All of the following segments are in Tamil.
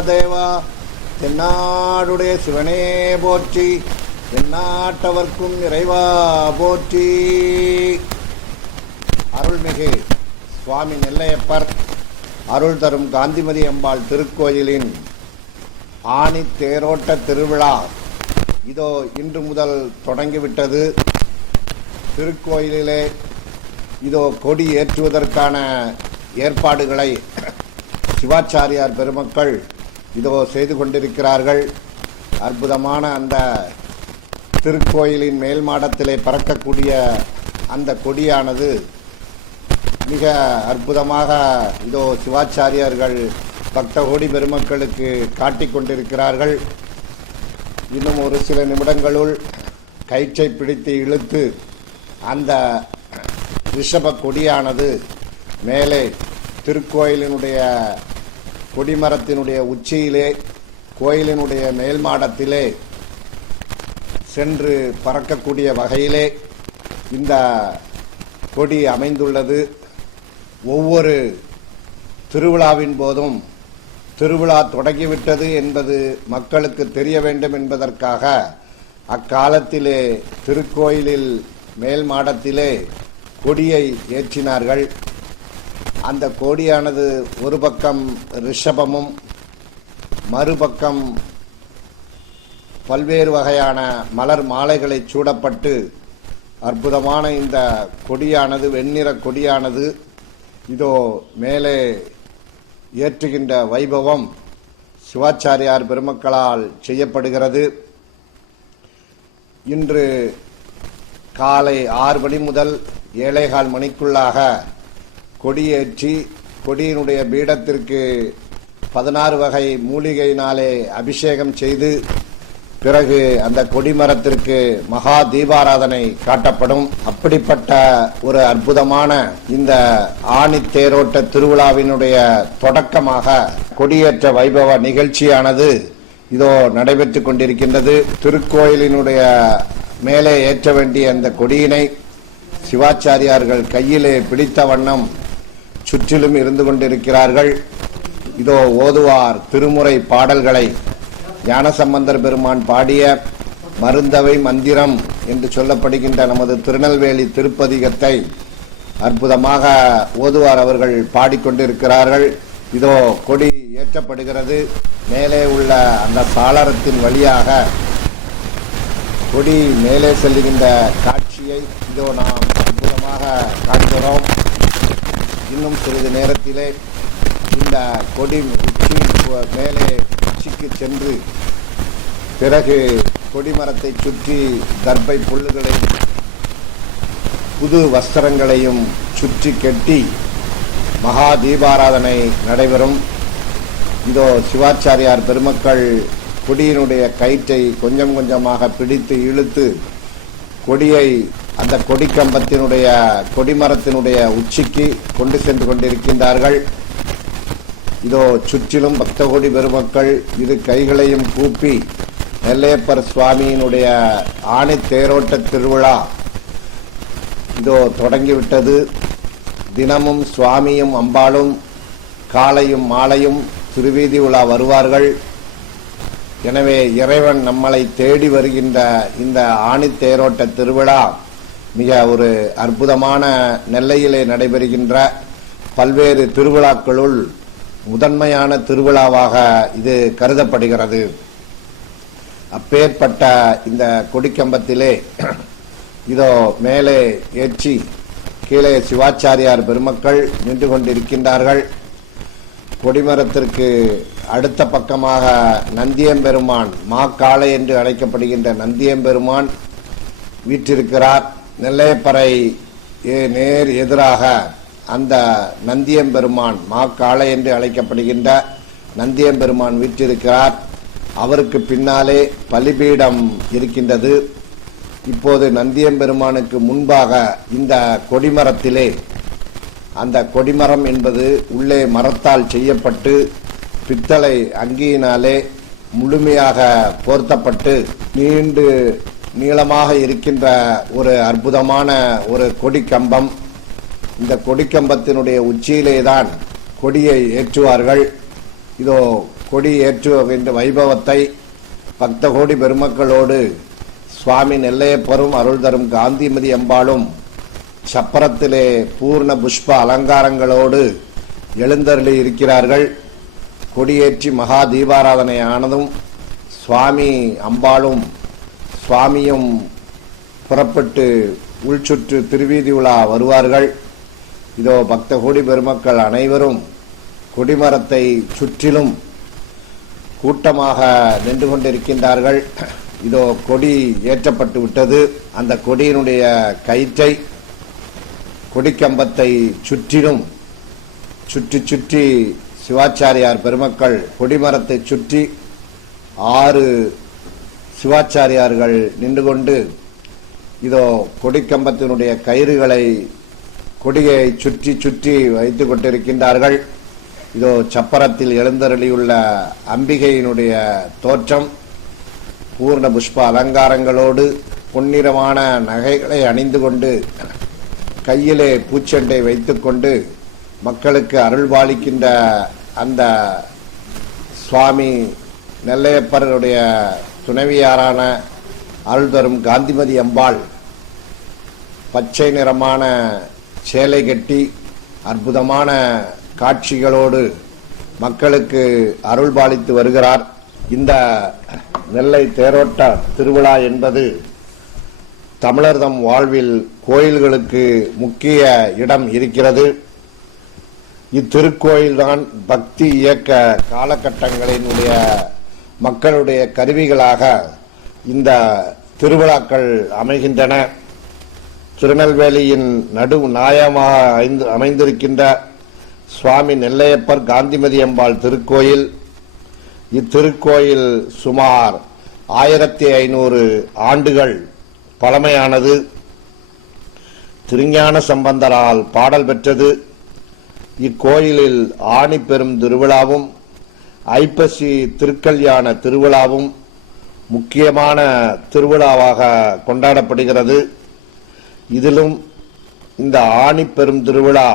மகாதேவா. தென்னாடுடைய சிவனே போற்றி, எந்நாட்டவர்க்கும் இறைவா போற்றி. அருள்மிகு சுவாமி நெல்லையப்பர் அருள் தரும் காந்திமதி அம்பாள் திருக்கோயிலின் ஆணி தேரோட்ட திருவிழா இதோ இன்று முதல் தொடங்கிவிட்டது. திருக்கோயிலிலே இதோ கொடி ஏற்றுவதற்கான ஏற்பாடுகளை சிவாச்சாரியார் பெருமக்கள் இதோ செய்து கொண்டிருக்கிறார்கள். அற்புதமான அந்த திருக்கோயிலின் மேல் மாடத்திலே பறக்கக்கூடிய அந்த கொடியானது மிக அற்புதமாக இதோ சிவாச்சாரியார்கள் பக்த கோடி பெருமக்களுக்கு காட்டிக் கொண்டிருக்கிறார்கள். இன்னும் ஒரு சில நிமிடங்களுள் கயிற்றை பிடித்து இழுத்து அந்த ரிஷப கொடியானது மேலே திருக்கோயிலினுடைய கொடிமரத்தினுடைய உச்சியிலே கோயிலினுடைய மேல் மாடத்திலே சென்று பறக்கக்கூடிய வகையிலே இந்த கொடி அமைந்துள்ளது. ஒவ்வொரு திருவிழாவின் போதும் திருவிழா தொடங்கிவிட்டது என்பது மக்களுக்கு தெரிய வேண்டும் என்பதற்காக அக்காலத்திலே திருக்கோயிலில் மேல் மாடத்திலே கொடியை ஏற்றினார்கள். அந்த கொடியானது ஒரு பக்கம் ரிஷபமும் மறுபக்கம் பல்வேறு வகையான மலர் மாலைகளை சூடப்பட்டு அற்புதமான இந்த கொடியானது வெண்ணிற கொடியானது இதோ மேலே ஏற்றுகின்ற வைபவம் சிவாச்சாரியார் பெருமக்களால் செய்யப்படுகிறது. இன்று காலை 6 மணி முதல் 7:15 மணிக்குள்ளாக கொடியேற்றி கொடியினுடைய பீடத்திற்கு 16 வகை மூலிகையினாலே அபிஷேகம் செய்து பிறகு அந்த கொடிமரத்திற்கு மகா தீபாராதனை காட்டப்படும். அப்படிப்பட்ட ஒரு அற்புதமான இந்த ஆணி தேரோட்ட திருவிழாவினுடைய தொடக்கமாக கொடியேற்ற வைபவ நிகழ்ச்சியானது இதோ நடைபெற்றுக் கொண்டிருக்கின்றது. திருக்கோயிலினுடைய மேலே ஏற்ற வேண்டிய அந்த கொடியினை சிவாச்சாரியார்கள் கையிலே பிடித்த வண்ணம் சுற்றிலும் இருந்து கொண்டிருக்கிறார்கள். இதோ ஓதுவார் திருமுறை பாடல்களை ஞானசம்பந்தர் பெருமான் பாடிய மருந்தவை மந்திரம் என்று சொல்லப்படுகின்ற நமது திருநெல்வேலி திருப்பதிகத்தை அற்புதமாக ஓதுவார் அவர்கள் பாடிக்கொண்டிருக்கிறார்கள். இதோ கொடி ஏற்றப்படுகிறது. மேலே உள்ள அந்த சாளரத்தின் வழியாக கொடி மேலே செல்லுகின்ற காட்சியை இதோ நாம் அற்புதமாக காண்கிறோம். இன்னும் சிறிது நேரத்திலே இந்த கொடி மேலே உச்சிக்கு சென்று பிறகு கொடிமரத்தை சுற்றி தர்பை புல்லுகளையும் புது வஸ்திரங்களையும் சுற்றி கட்டி மகா தீபாராதனை நடைபெறும். இதோ சிவாச்சாரியார் பெருமக்கள் கொடியினுடைய கயிற்றை கொஞ்சம் கொஞ்சமாக பிடித்து இழுத்து கொடியை அந்த கொடிக்கம்பத்தினுடைய கொடிமரத்தினுடைய உச்சிக்கு கொண்டு சென்று கொண்டிருக்கின்றார்கள். இதோ சுற்றிலும் பக்தகோடி பெருமக்கள் இரு கைகளையும் கூப்பி நெல்லையப்பர் சுவாமியினுடைய ஆணி தேரோட்ட திருவிழா இதோ தொடங்கிவிட்டது. தினமும் சுவாமியும் அம்பாளும் காலையும் மாலையும் திருவீதி உலா வருவார்கள். எனவே இறைவன் நம்மளை தேடி வருகின்ற இந்த ஆணி தேரோட்ட திருவிழா மிக ஒரு அற்புதமான நெல்லையிலே நடைபெறுகின்ற பல்வேறு திருவிழாக்களுள் முதன்மையான திருவிழாவாக இது கருதப்படுகிறது. அப்பேற்பட்ட இந்த கொடிக்கம்பத்திலே இதோ மேலே ஏற்றி கீழே சிவாச்சாரியார் பெருமக்கள் நின்று கொண்டிருக்கின்றார்கள். கொடிமரத்திற்கு அடுத்த பக்கமாக நந்தியம்பெருமான் மாக்காளை என்று அழைக்கப்படுகின்ற நந்தியம்பெருமான் வீற்றிருக்கிறார். நெல்லையப்பரை நேர் எதிராக அந்த நந்தியம்பெருமான் மாக்காளை என்று அழைக்கப்படுகின்ற நந்தியம்பெருமான் வீற்றிருக்கிறார். அவருக்கு பின்னாலே பலிபீடம் இருக்கின்றது. இப்போது நந்தியம்பெருமானுக்கு முன்பாக இந்த கொடிமரத்திலே அந்த கொடிமரம் என்பது உள்ளே மரத்தால் செய்யப்பட்டு பித்தளை அங்கியினாலே முழுமையாக போர்த்தப்பட்டு நீண்டு நீளமாக இருக்கின்ற ஒரு அற்புதமான ஒரு கொடி கம்பம். இந்த கொடிக்கம்பத்தினுடைய உச்சியிலே தான் கொடியை ஏற்றுவார்கள். இதோ கொடி ஏற்றுகின்ற வைபவத்தை பக்த கோடி பெருமக்களோடு சுவாமி நெல்லையப்பரும் அருள் தரும் காந்திமதி அம்பாளும் சப்பரத்திலே பூர்ண புஷ்ப அலங்காரங்களோடு எழுந்தருளி இருக்கிறார்கள். கொடியேற்றி மகா தீபாராதனை ஆனதும் சுவாமி அம்பாளும் சுவாமியும் புறப்பட்டு உள்சுற்று திருவீதி உலா வருவார்கள். இதோ பக்த கோடி பெருமக்கள் அனைவரும் கொடிமரத்தை சுற்றிலும் கூட்டமாக நின்று கொண்டிருக்கின்றார்கள். இதோ கொடி ஏற்றப்பட்டு விட்டது. அந்த கொடியினுடைய கயிற்றை கொடிக்கம்பத்தை சுற்றிலும் சுற்றி சிவாச்சாரியார் பெருமக்கள் கொடிமரத்தை சுற்றி 6 சிவாச்சாரியார்கள் நின்று கொண்டு இதோ கொடிக்கம்பத்தினுடைய கயிறுகளை கொடியை சுற்றி வைத்துக் கொண்டிருக்கின்றார்கள். இதோ சப்பரத்தில் எழுந்தருளியுள்ள அம்பிகையினுடைய தோற்றம் பூர்ண புஷ்ப அலங்காரங்களோடு பொன்னிறமான நகைகளை அணிந்து கொண்டு கையிலே பூச்செண்டை வைத்துக்கொண்டு மக்களுக்கு அருள்பாலிக்கின்ற அந்த சுவாமி நெல்லையப்பருடைய துணைவியாரான அருள் தரும் காந்திமதி அம்பாள் பச்சை நிறமான சேலை கட்டி அற்புதமான காட்சிகளோடு மக்களுக்கு அருள்பாலித்து வருகிறார். இந்த நெல்லை தேரோட்ட திருவிழா என்பது தமிழர்தம் வாழ்வில் கோயில்களுக்கு முக்கிய இடம் இருக்கிறது. இத்திருக்கோயில்தான் பக்தி இயக்க காலகட்டங்களினுடைய மக்களுடைய கருவிகளாக இந்த திருவிழாக்கள் அமைகின்றன. திருநெல்வேலியின் நடு நாயகமாக அமைந்திருக்கின்ற சுவாமி நெல்லையப்பர் காந்திமதி அம்பாள் திருக்கோயில். இத்திருக்கோயில் சுமார் 1500 ஆண்டுகள் பழமையானது. திருஞான சம்பந்தரால் பாடல் பெற்றது. இக்கோயிலில் ஆணி பெரும் திருவிழாவும் ஐப்பசி திருக்கல்யாண திருவிழாவும் முக்கியமான திருவிழாவாக கொண்டாடப்படுகிறது. இதிலும் இந்த ஆணி பெரும் திருவிழா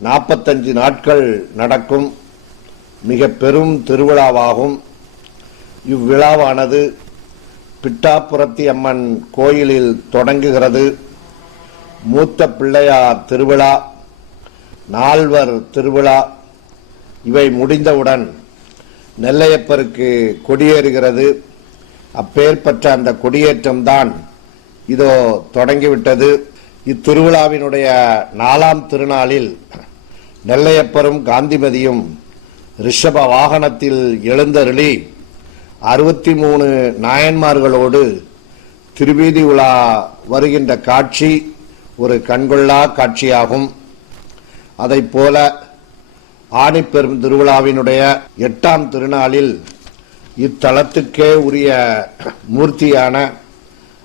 45 நாட்கள் நடக்கும். மிக பெரும் திருவிழாவாகும். இவ்விழாவானது பிட்டாபுரத்தி அம்மன் கோயிலில் தொடங்குகிறது. மூத்த பிள்ளையார் திருவிழா, நால்வர் திருவிழா இவை முடிந்தவுடன் நெல்லையப்பருக்கு கொடியேறுகிறது. அப்பேற்பட்ட அந்த கொடியேற்றம்தான் இதோ தொடங்கிவிட்டது. இத்திருவிழாவினுடைய 4ஆம் திருநாளில் நெல்லையப்பரும் காந்திமதியும் ரிஷப வாகனத்தில் எழுந்தருளி 63 நாயன்மார்களோடு திருவீதி உலா வருகின்ற காட்சி ஒரு கண்கொள்ளா காட்சியாகும். அதைப்போல ஆணிப்பெரும் திருவிழாவினுடைய 8ஆம் திருநாளில் இத்தலத்துக்கே உரிய மூர்த்தியான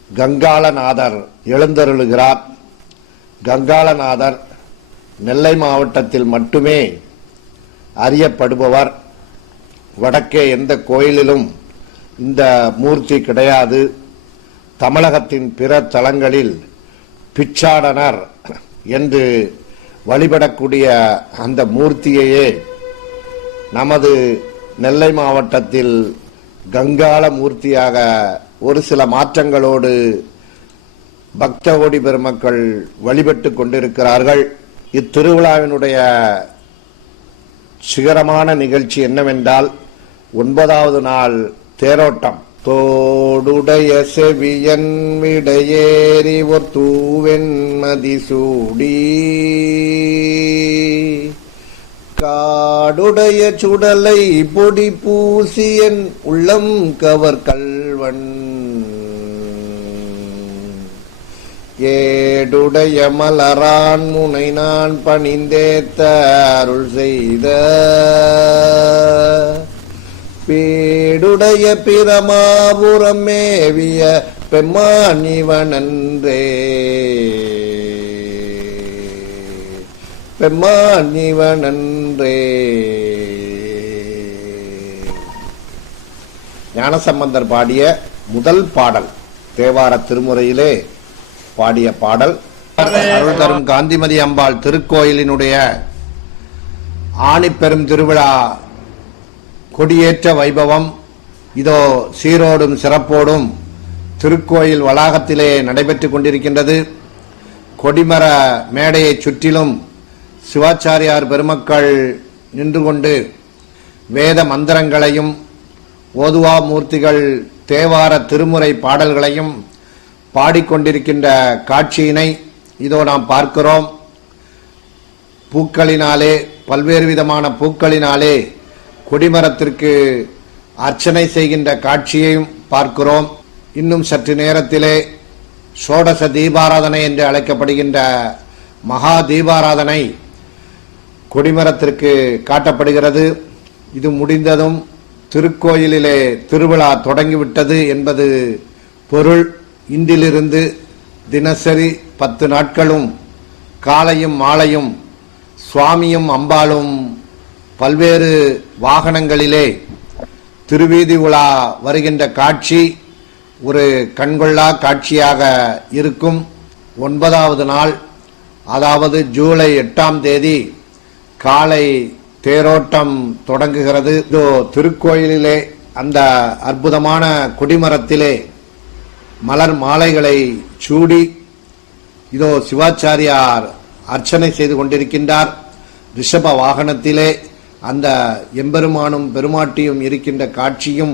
கங்காளநாதர் எழுந்தருளுகிறார். கங்காளநாதர் நெல்லை மாவட்டத்தில் மட்டுமே அறியப்படுபவர். வடக்கே எந்த கோயிலிலும் இந்த மூர்த்தி கிடையாது. தமிழகத்தின் பிற தலங்களில் பிச்சாடனர் என்று வழிபடக்கூடிய அந்த மூர்த்தியையே நமது நெல்லை மாவட்டத்தில் கங்காள மூர்த்தியாக ஒரு சில மாற்றங்களோடு பக்த கோடி பெருமக்கள் வழிபட்டு கொண்டிருக்கிறார்கள். இத்திருவிழாவினுடைய சிகரமான நிகழ்ச்சி என்னவென்றால் 9வது நாள் தேரோட்டம். தோடுடைய செவியன் விடையேறி ஒரு தூவெண்மதி சூடி காடுடைய சுடலை பொடி பூசியன் உள்ளம் கவர் கல்வன் ஏடுடைய மலரான் முனை நான் பணிந்தேத்த அருள் செய்த பீடுடைய பிரமாபுரம் மேவிய பெம்மானிவனன்றே பெம்மானிவனன்றே. ஞானசம்பந்தர் பாடிய முதல் பாடல், தேவார திருமுறையிலே பாடிய பாடல். அருள் தரும் காந்திமதி அம்பாள் திருக்கோயிலினுடைய ஆணிப்பெரும் திருவிழா கொடியேற்ற வைபவம் இதோ சீரோடும் சிறப்போடும் திருக்கோயில் வளாகத்திலே நடைபெற்றுக் கொண்டிருக்கின்றது. கொடிமர மேடையை சுற்றிலும் சிவாச்சாரியார் பெருமக்கள் நின்று கொண்டு வேத மந்திரங்களையும் ஓதுவா மூர்த்திகள் தேவார திருமுறை பாடல்களையும் பாடிக்கொண்டிருக்கின்ற காட்சியினை இதோ நாம் பார்க்கிறோம். பூக்களினாலே, பல்வேறு விதமான பூக்களினாலே கொடிமரத்திற்கு அர்ச்சனை செய்கின்ற காட்சியையும் பார்க்கிறோம். இன்னும் சற்று நேரத்திலே ஷோடச தீபாராதனை என்று அழைக்கப்படுகின்ற மகா தீபாராதனை கொடிமரத்திற்கு காட்டப்படுகிறது. இது முடிந்ததும் திருக்கோயிலிலே திருவிழா தொடங்கிவிட்டது என்பது பொருள். இன்றிலிருந்து தினசரி 10 நாட்களும் காலையும் மாலையும் சுவாமியும் அம்பாளும் பல்வேறு வாகனங்களிலே திருவீதி உலா வருகின்ற காட்சி ஒரு கண்கொள்ளா காட்சியாக இருக்கும். 9வது நாள், அதாவது ஜூலை 8ஆம் தேதி காலை தேரோட்டம் தொடங்குகிறது. இதோ திருக்கோயிலிலே அந்த அற்புதமான கொடிமரத்திலே மலர் மாலைகளை சூடி இதோ சிவாச்சாரியார் அர்ச்சனை செய்து கொண்டிருக்கின்றார். ரிஷப வாகனத்திலே அந்த எம்பெருமானும் பெருமாட்டியும் இருக்கின்ற காட்சியும்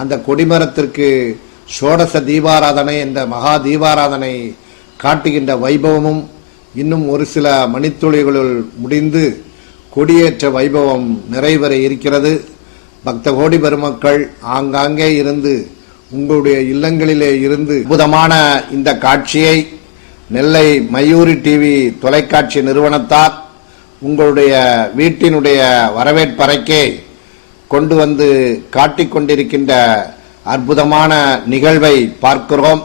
அந்த கொடிமரத்திற்கு ஷோடச தீபாராதனை என்ற மகா தீபாராதனை காட்டுகின்ற வைபவமும் இன்னும் ஒரு சில மணித்துளிகளுள் முடிந்து கொடியேற்ற வைபவம் நிறைவேற இருக்கிறது. பக்த கோடி பெருமக்கள் ஆங்காங்கே இருந்து உங்களுடைய இல்லங்களிலே இருந்து அற்புதமான இந்த காட்சியை நெல்லை மயூரி டிவி தொலைக்காட்சி நிறுவனத்தார் உங்களுடைய வீட்டினுடைய வரவேற்பறைக்கே கொண்டு வந்து காட்டிக் கொண்டிருக்கின்ற அற்புதமான நிகழ்வை பார்க்கிறோம்.